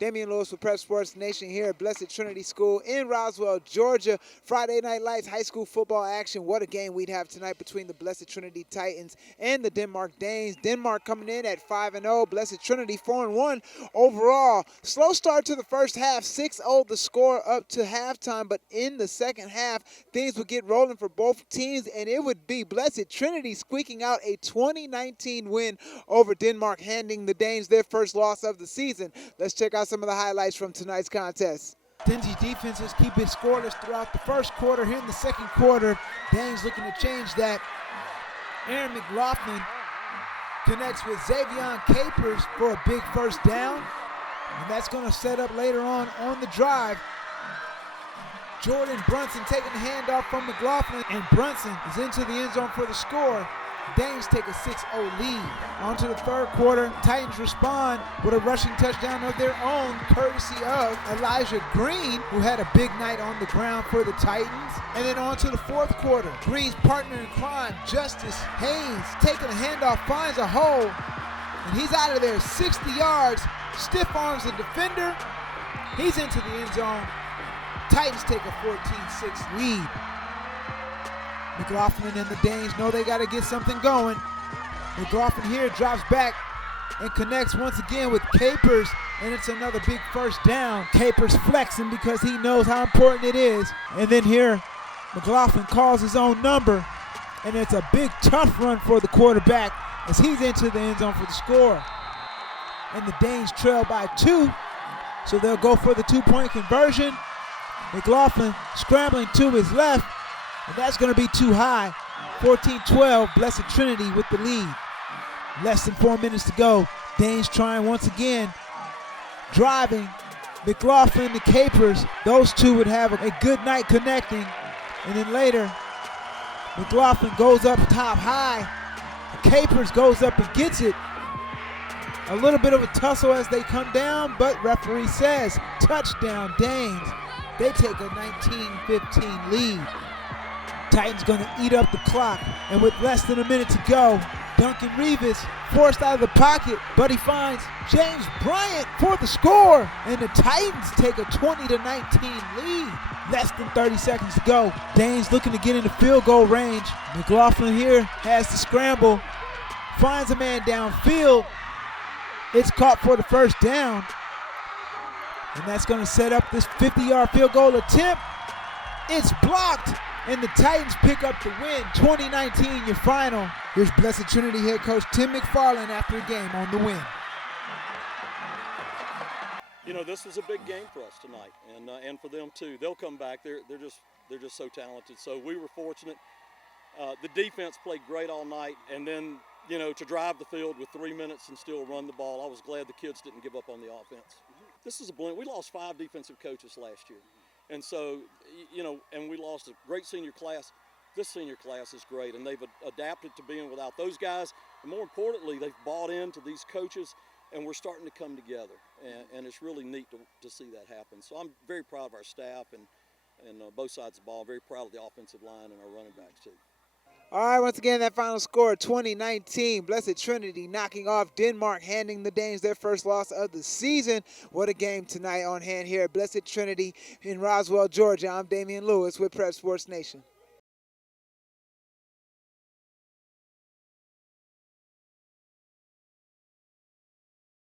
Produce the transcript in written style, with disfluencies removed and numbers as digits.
Damian Lewis with Prep Sports Nation here at Blessed Trinity School in Roswell, Georgia. Friday Night Lights high school football action. What a game we'd have tonight between the Blessed Trinity Titans and the Denmark Danes. Denmark coming in at 5-0. Blessed Trinity 4-1 overall. Slow start to the first half. 6-0 the score up to halftime. But in the second half, things would get rolling for both teams, and it would be Blessed Trinity squeaking out a 2019 win over Denmark, handing the Danes their first loss of the season. Let's check out some of the highlights from tonight's contest. Dingy defenses keep it scoreless throughout the first quarter. Here in the second quarter, Danes looking to change that. Aaron McLaughlin connects with Xavion Capers for a big first down, and that's going to set up later on the drive. Jordan Brunson taking the handoff from McLaughlin, and Brunson is into the end zone for the score. Danes take a 6-0 lead. On to the third quarter, Titans respond with a rushing touchdown of their own, courtesy of Elijah Green, who had a big night on the ground for the Titans. And then on to the fourth quarter, Green's partner in crime, Justice Haynes, taking a handoff, finds a hole, and he's out of there 60 yards, stiff arms the defender. He's into the end zone. Titans take a 14-6 lead. McLaughlin and the Danes know they got to get something going. McLaughlin here drops back and connects once again with Capers, and it's another big first down. Capers flexing because he knows how important it is. And then here, McLaughlin calls his own number, and it's a big, tough run for the quarterback as he's into the end zone for the score. And the Danes trail by 2, so they'll go for the 2-point conversion. McLaughlin scrambling to his left, and that's going to be too high. 14-12, Blessed Trinity with the lead. Less than 4 minutes to go. Danes trying once again. Driving. McLaughlin to Capers. Those two would have a good night connecting. And then later, McLaughlin goes up top high. Capers goes up and gets it. A little bit of a tussle as they come down, but referee says touchdown Danes. They take a 19-15 lead. Titans going to eat up the clock, and with less than a minute to go, Duncan Reeves forced out of the pocket, but he finds James Bryant for the score, and the Titans take a 20-19 lead. Less than 30 seconds to go. Danes looking to get into field goal range. McLaughlin here has to scramble, finds a man downfield. It's caught for the first down, and that's going to set up this 50-yard field goal attempt. It's blocked, and the Titans pick up the win. 2019, your final. Here's Blessed Trinity head coach Tim McFarland after the game on the win. You know, this was a big game for us tonight, and for them too. They'll come back. They're just so talented. So we were fortunate. The defense played great all night, and then to drive the field with 3 minutes and still run the ball. I was glad the kids didn't give up on the offense. This is a blend. We lost 5 defensive coaches last year. And so, and we lost a great senior class. This senior class is great, and they've adapted to being without those guys. And more importantly, they've bought into these coaches, and we're starting to come together. And it's really neat to see that happen. So I'm very proud of our staff and both sides of the ball. Very proud of the offensive line and our running backs, too. All right, once again, that final score, 2019, Blessed Trinity knocking off Denmark, handing the Danes their first loss of the season. What a game tonight on hand here at Blessed Trinity in Roswell, Georgia. I'm Damian Lewis with Prep Sports Nation.